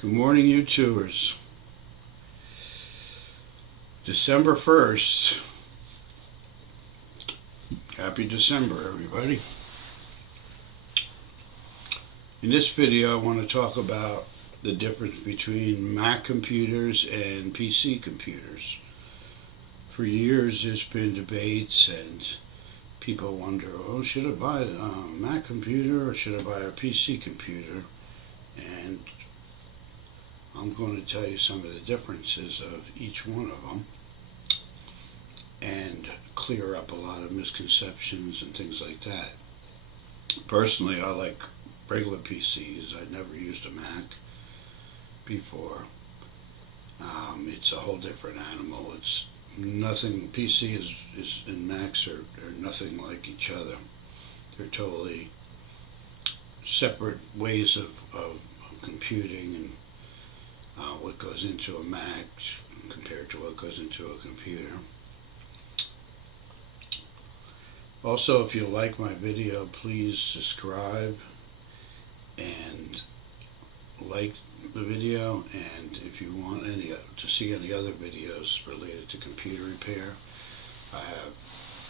Good morning, YouTubers. December 1st. Happy December, everybody. In this video, I want to talk about the difference between Mac computers and PC computers. For years, there's been debates and people wonder, oh, should I buy a Mac computer or should I buy a PC computer? And I'm going to tell you some of the differences of each one of them and clear up a lot of misconceptions and things like that. Personally, I like regular PCs. I never used a Mac before. It's a whole different animal. It's nothing. PC is and Macs are nothing like each other. They're totally separate ways of computing and what goes into a Mac compared to what goes into a computer. Also, if you like my video, please subscribe and like the video, and if you want to see any other videos related to computer repair, I have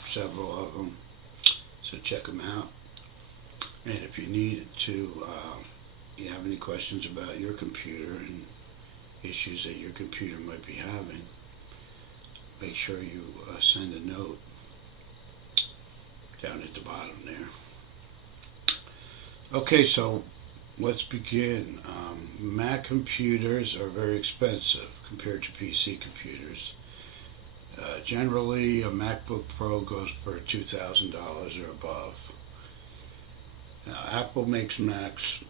several of them, so check them out. And if you have any questions about your computer and issues that your computer might be having, make sure you send a note down at the bottom there. Okay, so let's begin. Mac computers are very expensive compared to PC computers. Generally, a MacBook Pro goes for $2,000 or above. Now, Apple makes Macs,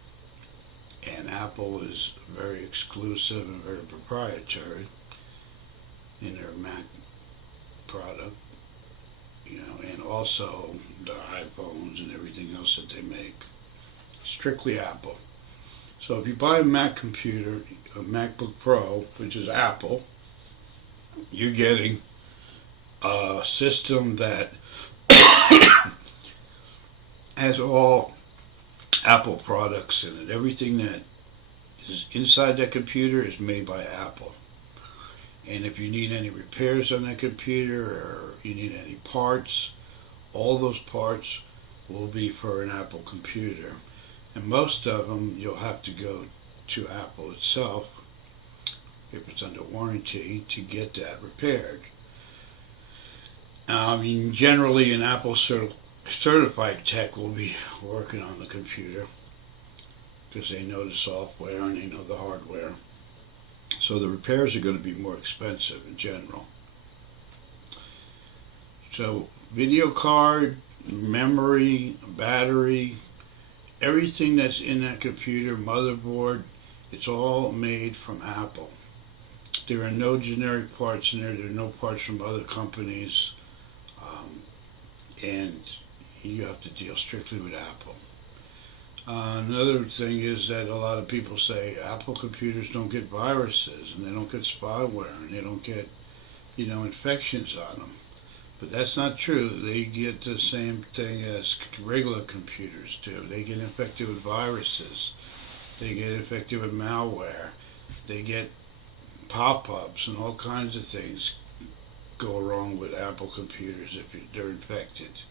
and Apple is very exclusive and very proprietary in their Mac product, and also the iPhones and everything else that they make. Strictly Apple. So if you buy a Mac computer, a MacBook Pro, which is Apple, you're getting a system that has all Apple products in it. Everything that is inside that computer is made by Apple. And if you need any repairs on that computer or you need any parts, all those parts will be for an Apple computer. And most of them you'll have to go to Apple itself, if it's under warranty, to get that repaired. Generally an Apple certified tech will be working on the computer because they know the software and they know the hardware. So the repairs are going to be more expensive in general. So video card, memory, battery, everything that's in that computer, motherboard, it's all made from Apple. There are no generic parts in there. There are no parts from other companies. And you have to deal strictly with Apple. Another thing is that a lot of people say Apple computers don't get viruses and they don't get spyware and they don't get, infections on them. But that's not true. They get the same thing as regular computers do. They get infected with viruses. They get infected with malware. They get pop-ups and all kinds of things go wrong with Apple computers if they're infected.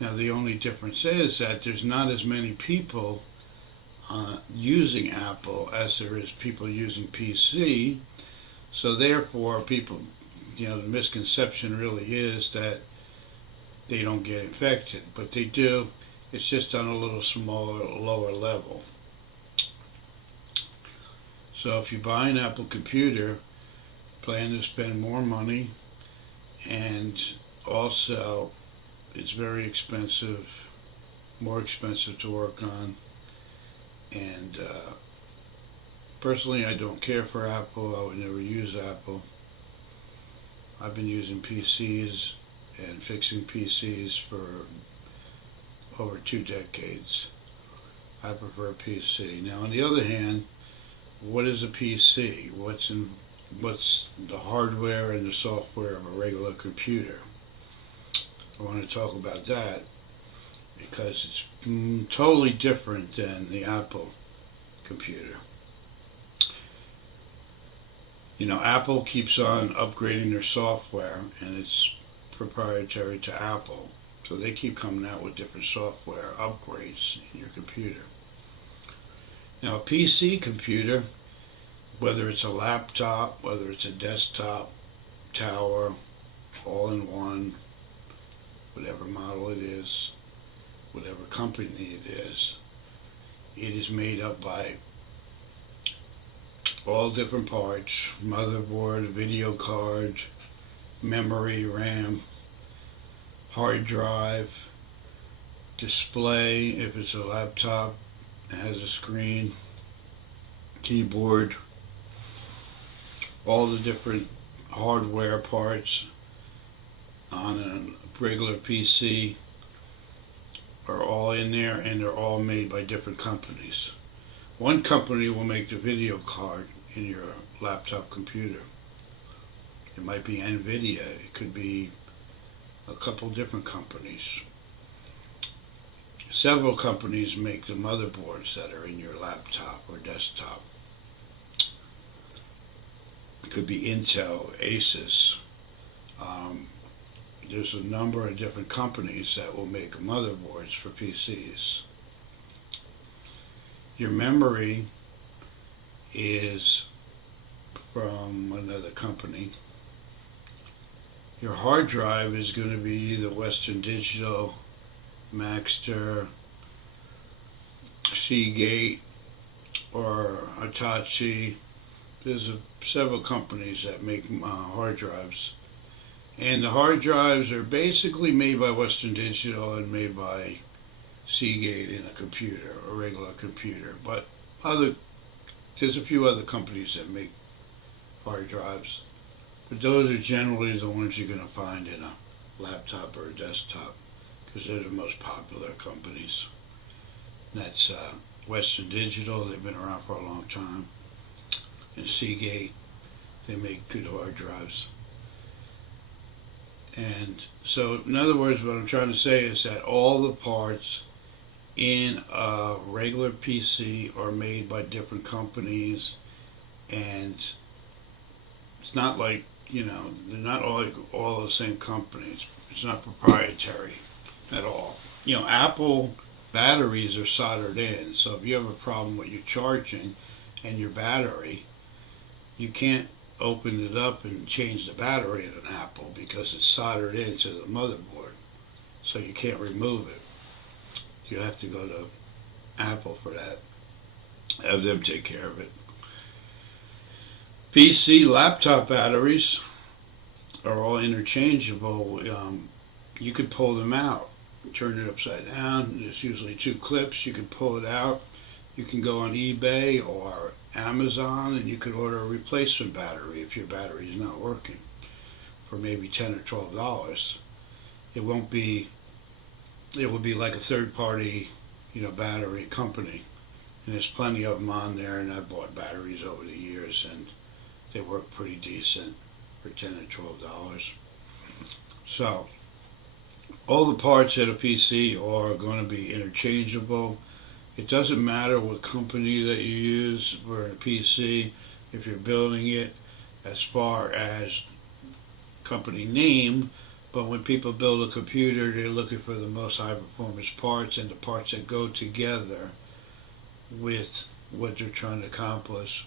Now the only difference is that there's not as many people using Apple as there is people using PC. So therefore people, the misconception really is that they don't get infected, but they do. It's just on a little smaller, lower level. So if you buy an Apple computer, plan to spend more money, and also it's very expensive, more expensive to work on. And personally, I don't care for Apple. I would never use Apple. I've been using PCs and fixing PCs for over 2 decades. I prefer PC. Now, on the other hand, what is a PC? What's the hardware and the software of a regular computer? I want to talk about that because it's totally different than the Apple computer. Apple keeps on upgrading their software, and it's proprietary to Apple. So they keep coming out with different software upgrades in your computer. Now, a PC computer, whether it's a laptop, whether it's a desktop, tower, all in one, whatever model it is, whatever company it is made up by all different parts: motherboard, video card, memory, RAM, hard drive, display, if it's a laptop, it has a screen, keyboard, all the different hardware parts on a regular PC are all in there, and they're all made by different companies. One company will make the video card in your laptop computer. It might be NVIDIA, it could be a couple different companies. Several companies make the motherboards that are in your laptop or desktop. It could be Intel, Asus. There's a number of different companies that will make motherboards for PCs. Your memory is from another company. Your hard drive is going to be either Western Digital, Maxtor, Seagate, or Hitachi. There's several companies that make hard drives. And the hard drives are basically made by Western Digital and made by Seagate in a computer, a regular computer. But there's a few other companies that make hard drives. But those are generally the ones you're going to find in a laptop or a desktop, because they're the most popular companies. And that's Western Digital, they've been around for a long time. And Seagate, they make good hard drives. And so, in other words, what I'm trying to say is that all the parts in a regular PC are made by different companies, and it's not like, they're not all the same companies. It's not proprietary at all. Apple batteries are soldered in, so if you have a problem with your charging and your battery, you can't open it up and change the battery in an Apple because it's soldered into the motherboard, so you can't remove it. You have to go to Apple for that, have them take care of it. PC laptop batteries are all interchangeable. You could pull them out, turn it upside down. There's usually two clips. You can pull it out. You can go on eBay or Amazon and you could order a replacement battery if your battery is not working for maybe $10 or $12. It will be like a third-party, battery company. And there's plenty of them on there, and I've bought batteries over the years, and they work pretty decent for $10 or $12. So, all the parts at a PC are going to be interchangeable. It doesn't matter what company that you use for a PC if you're building it as far as company name, but when people build a computer, they're looking for the most high performance parts and the parts that go together with what they're trying to accomplish.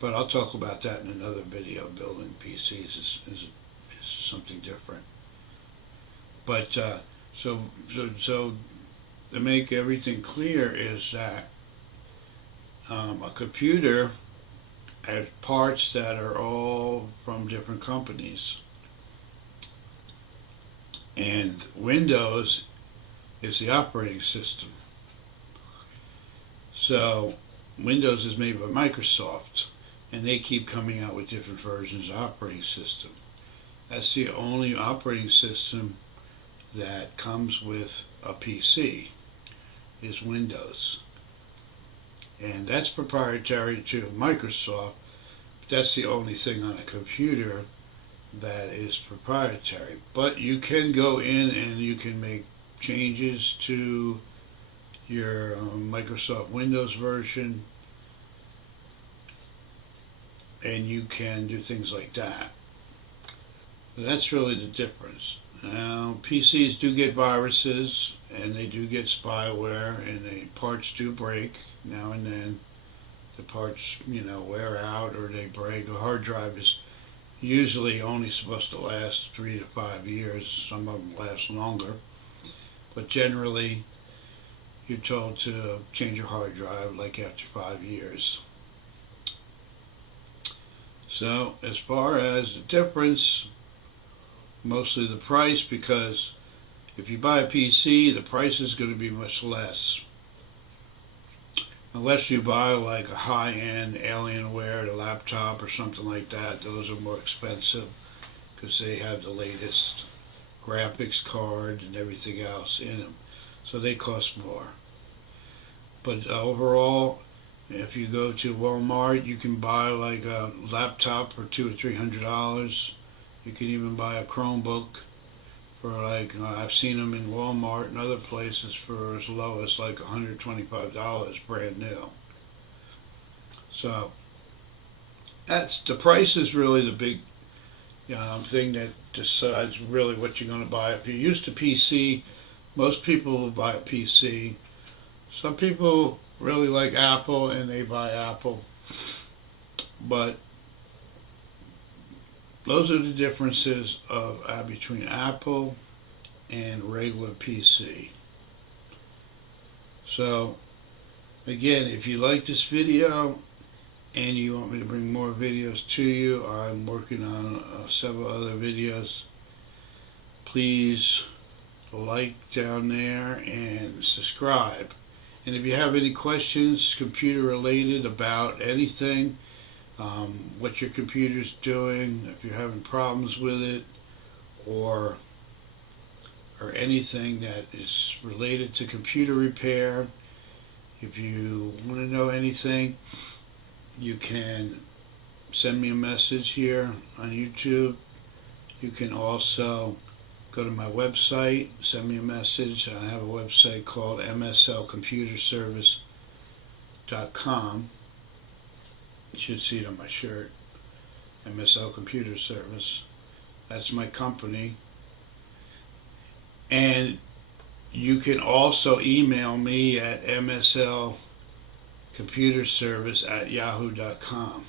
But I'll talk about that in another video. Building PCs is something different. But so to make everything clear is that a computer has parts that are all from different companies. And Windows is the operating system. So Windows is made by Microsoft, and they keep coming out with different versions of operating system. That's the only operating system that comes with a PC, is Windows. And that's proprietary to Microsoft. But that's the only thing on a computer that is proprietary. But you can go in and you can make changes to your Microsoft Windows version, and you can do things like that. But that's really the difference. Now, PCs do get viruses, and they do get spyware, and the parts do break now and then. The parts, wear out or they break. A hard drive is usually only supposed to last 3 to 5 years. Some of them last longer. But generally, you're told to change your hard drive like after 5 years. So, as far as the difference, mostly the price, because if you buy a PC, the price is going to be much less. Unless you buy like a high-end Alienware, a laptop or something like that, those are more expensive because they have the latest graphics card and everything else in them. So they cost more. But overall, if you go to Walmart, you can buy like a laptop for $200 or $300. You can even buy a Chromebook for like, I've seen them in Walmart and other places for as low as like $125 brand new. So that's the price is really the big thing that decides really what you're going to buy. If you're used to PC, most people will buy a PC. Some people really like Apple and they buy Apple, but those are the differences between Apple and regular PC. So again, if you like this video and you want me to bring more videos to you, I'm working on several other videos. Please like down there and subscribe. And if you have any questions, computer related, about anything, what your computer's doing, if you're having problems with it, or anything that is related to computer repair, if you want to know anything, you can send me a message here on YouTube. You can also go to my website, send me a message. I have a website called mslcomputerservice.com. You should see it on my shirt, MSL Computer Service. That's my company. And you can also email me at mslcomputerservice@yahoo.com.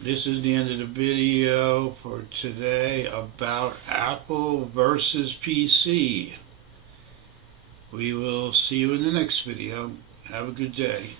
This is the end of the video for today about Apple versus PC. We will see you in the next video. Have a good day.